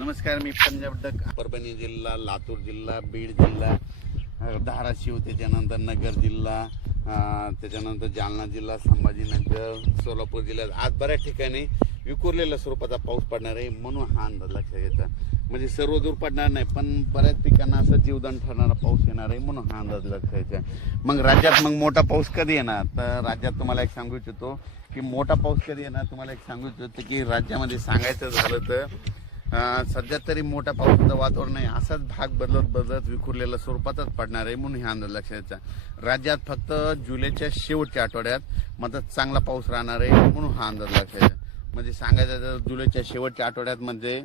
नमस्कार, मी पंजाब डक. परभणी जिल्हा, लातूर जिल्हा, बीड जिल्हा, धाराशिव, त्याच्यानंतर नगर जिल्हा, त्याच्यानंतर जालना जिल्हा, संभाजीनगर, सोलापूर जिल्ह्यात आज बऱ्याच ठिकाणी विखुरलेल्या स्वरूपाचा पाऊस पडणार आहे. म्हणून हा अंदाज लक्षात घ्यायचा. म्हणजे सर्व दूर पडणार नाही, पण बऱ्याच पिकांना असं जीवदान ठरणारा पाऊस येणार आहे. म्हणून हा अंदाज लक्षात घ्यायचा. मग राज्यात मोठा पाऊस कधी येणार? तर राज्यात तुम्हाला एक सांगू इच्छितो की मोठा पाऊस कधी येणार. तुम्हाला एक सांगू इच्छितो की राज्यामध्ये सांगायचं झालं तर सध्या तरी मोठा पावसाचं वातावरण नाही, असाच भाग बदलत विखुरलेल्या स्वरूपातच पडणार आहे. म्हणून हा अंदाज लक्षात घ्यायचा. राज्यात फक्त जुलैच्या शेवटच्या आठवड्यात मात्र चांगला पाऊस राहणार आहे. म्हणून हा अंदाज लक्षात घ्यायचा. म्हणजे सांगायचं तर जुलैच्या शेवटच्या आठवड्यात म्हणजे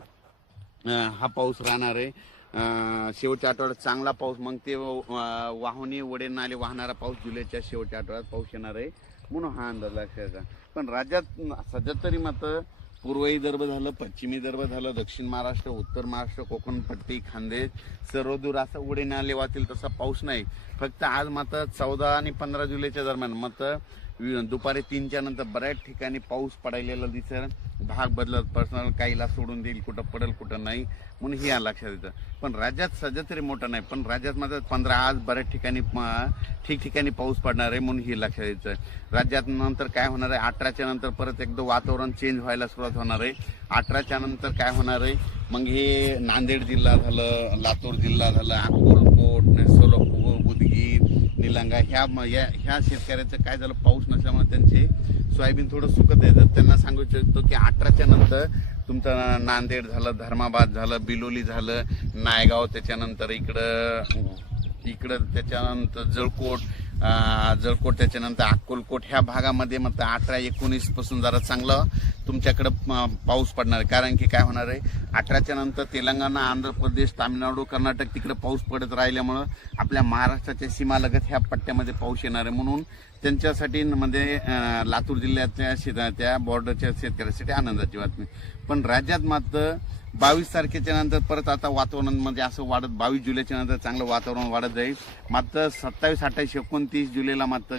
हा पाऊस राहणार आहे. शेवटच्या आठवड्यात चांगला पाऊस, मग ते वाहने वडे नाले वाहणारा पाऊस जुलैच्या शेवटच्या आठवड्यात पाऊस येणार आहे. म्हणून हा अंदाज लक्षात घ्यायचा. पण राज्यात सध्या तरी मात्र पूर्व विदर्भ झालं, पश्चिमी विदर्भ झालं, दक्षिण महाराष्ट्र, उत्तर महाराष्ट्र, कोकण पट्टी, खानदेश सर्व दूर असं उडे नाले वाहतील तसा पाऊस नाही. फक्त आज मात्र 14 आणि 15 जुलैच्या दरम्यान मात्र दुपारी 3च्या नंतर बऱ्याच ठिकाणी पाऊस पडायला दिसेल. भाग बदलत पर्सनल काहीला सोडून देईल, कुठं पडेल कुठं नाही. म्हणून हे लक्षात येतं. पण राज्यात सध्या तरी मोठं नाही, पण राज्यात मात्र 15 आज बऱ्याच ठिकाणी ठिकठिकाणी पाऊस पडणार आहे. म्हणून हे लक्षात यायचं. राज्यात नंतर काय होणार आहे, 18च्या नंतर परत एकदा वातावरण चेंज व्हायला सुरुवात होणार आहे. 18च्या नंतर काय होणार आहे, मग हे नांदेड जिल्हा झालं, लातूर जिल्हा झालं, अक्कलकोट, सोलापूर, उदगीर, निलंगा ह्या शेतकऱ्याचं काय झालं, पाऊस नसल्यामुळे त्यांचे सोयाबीन थोडं सुकत आहे. तर त्यांना सांगू इच्छितो की 18च्या नंतर तुमचं नांदेड झालं, धर्माबाद झालं, बिलोली झालं, नायगाव, त्याच्यानंतर इकडं त्याच्यानंतर जळकोट, त्याच्यानंतर अक्कलकोट ह्या भागामध्ये मग 18-19 पासून जरा चांगलं तुमच्याकडं पाऊस पडणार आहे. कारण की काय होणार आहे, 18च्या नंतर तेलंगणा, आंध्र प्रदेश, तामिळनाडू, कर्नाटक तिकडे पाऊस पडत राहिल्यामुळं आपल्या महाराष्ट्राच्या सीमालगत ह्या पट्ट्यामध्ये पाऊस येणार आहे. म्हणून त्यांच्यासाठी म्हणजे लातूर जिल्ह्यातल्या त्या बॉर्डरच्या शेतकऱ्यांसाठी आनंदाची बातमी. पण राज्यात मात्र 22 तारखेच्या नंतर परत आता वातावरणामध्ये असं वाढत 22 जुलैच्या नंतर चांगलं वातावरण वाढत जाईल. मात्र 27, 28, 29 जुलैला मात्र